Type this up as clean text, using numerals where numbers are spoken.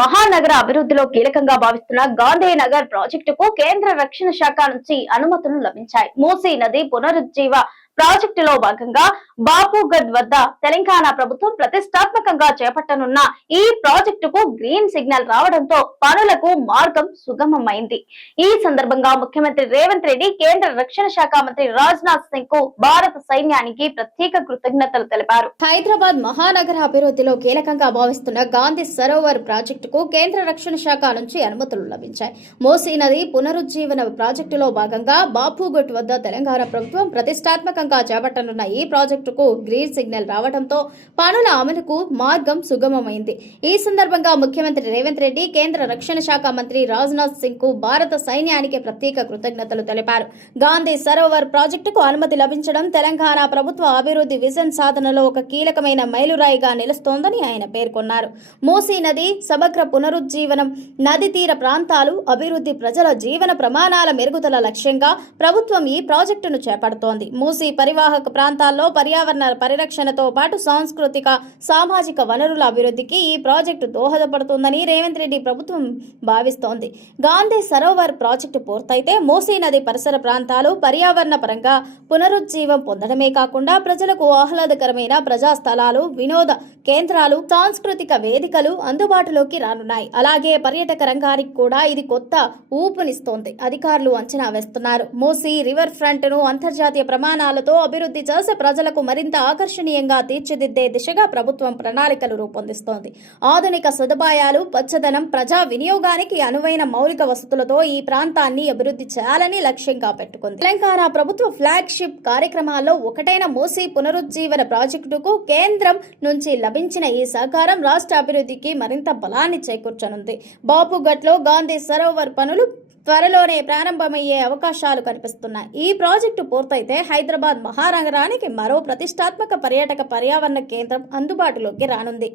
మహానగర అభివృద్ధిలో కీలకంగా భావిస్తున్న గాంధీనగర్ ప్రాజెక్టుకు కేంద్ర రక్షణ శాఖ నుంచి అనుమతులు లభించాయి. మూసీ నది పునరుజ్జీవ ప్రాజెక్టులో భాగంగా బాపుగఢ్ వద్ద తెలంగాణ ప్రభుత్వం ప్రతిష్టాత్మకంగా చేపట్టనున్న ఈ ప్రాజెక్టుకు గ్రీన్ సిగ్నల్ రావడంతో పనులకు మార్గం సుగమమైంది. ఈ సందర్భంగా ముఖ్యమంత్రి రేవంత్ రెడ్డి కేంద్ర రక్షణ శాఖ మంత్రి రాజ్నాథ్ సింగ్ కు భారత సైన్యానికి ప్రత్యేక కృతజ్ఞతలు తెలిపారు. హైదరాబాద్ మహానగర అభివృద్ధిలో కీలకంగా భావిస్తున్న గాంధీ సరోవర్ ప్రాజెక్టుకు కేంద్ర రక్షణ శాఖ నుంచి అనుమతులు లభించాయి. మూసీ నది పునరుజ్జీవన ప్రాజెక్టులో భాగంగా బాపుగఢ్ వద్ద తెలంగాణ ప్రభుత్వం ప్రతిష్టాత్మకంగా చేపట్టనున్న ఈ ప్రాజెక్టుకు గ్రీన్ సిగ్నల్ రావడంతో పనుల అమలుకు మార్గం సుగమమైంది. ఈ సందర్భంగా ముఖ్యమంత్రి రేవంత్ రెడ్డి కేంద్ర రక్షణ శాఖ మంత్రి రాజ్నాథ్ సింగ్ కు భారత సైన్యానికి ప్రత్యేక కృతజ్ఞతలు తెలిపారు. గాంధీ సరోవర్ ప్రాజెక్టుకు అనుమతి లభించడం తెలంగాణ ప్రభుత్వ అభివృద్ధి విజన్ సాధనలో ఒక కీలకమైన మైలురాయిగా నిలుస్తోందని ఆయన పేర్కొన్నారు. మూసీ నది సమగ్ర పునరుజ్జీవనం, నది తీర ప్రాంతాలు అభివృద్ధి, ప్రజల జీవన ప్రమాణాల మెరుగుదల లక్ష్యంగా ప్రభుత్వం ఈ ప్రాజెక్టును చేపడుతోంది. మూసీ పరివాహక ప్రాంతాల్లో పర్యావరణ పరిరక్షణతో పాటు సాంస్కృతిక, సామాజిక వనరుల అభివృద్ధికి ఈ ప్రాజెక్టు దోహదపడుతుందని రేవంత్ రెడ్డి ప్రభుత్వం భావిస్తోంది. గాంధీ సరోవర్ ప్రాజెక్టు పూర్తయితే మూసీ నది పరిసర ప్రాంతాలు పర్యావరణ పరంగా పునరుజ్జీవం పొందడమే కాకుండా ప్రజలకు ఆహ్లాదకరమైన ప్రజా స్థలాలు, వినోద కేంద్రాలు, సాంస్కృతిక వేదికలు అందుబాటులోకి రానున్నాయి. అలాగే పర్యాటక రంగానికి కూడా ఇది కొత్త ఊపునిస్తోంది. అధికారులు అంచనా వేస్తున్నారు. మూసీ రివర్ ఫ్రంట్ ను అంతర్జాతీయ ప్రమాణాలతో అభివృద్ధి చేసి ప్రజలకు మరింత ఆకర్షణీయంగా తీర్చిదిద్దే దిశగా ప్రభుత్వం ప్రణాళికలు రూపొందిస్తోంది. ఆధునిక సదుపాయాలు, పచ్చదనం, ప్రజా వినియోగానికి అనువైన మౌలిక వసతులతో ఈ ప్రాంతాన్ని అభివృద్ధి చేయాలని లక్ష్యంగా పెట్టుకుంది. తెలంగాణ ప్రభుత్వ ఫ్లాగ్షిప్ కార్యక్రమాల్లో ఒకటైన మూసీ పునరుజ్జీవన ప్రాజెక్టుకు కేంద్రం నుంచి లభించిన ఈ సహకారం రాష్ట్ర అభివృద్ధికి మరింత బలాన్ని చేకూర్చనుంది. బాపుగఢ్లో గాంధీ సరోవర్ పనులు త్వరలోనే ప్రారంభమయ్యే అవకాశాలు కనిపిస్తున్నాయి. ఈ ప్రాజెక్టు పూర్తయితే హైదరాబాద్ మహానగరానికి మరో ప్రతిష్టాత్మక పర్యాటక పర్యావరణ కేంద్రం అందుబాటులోకి రానుంది.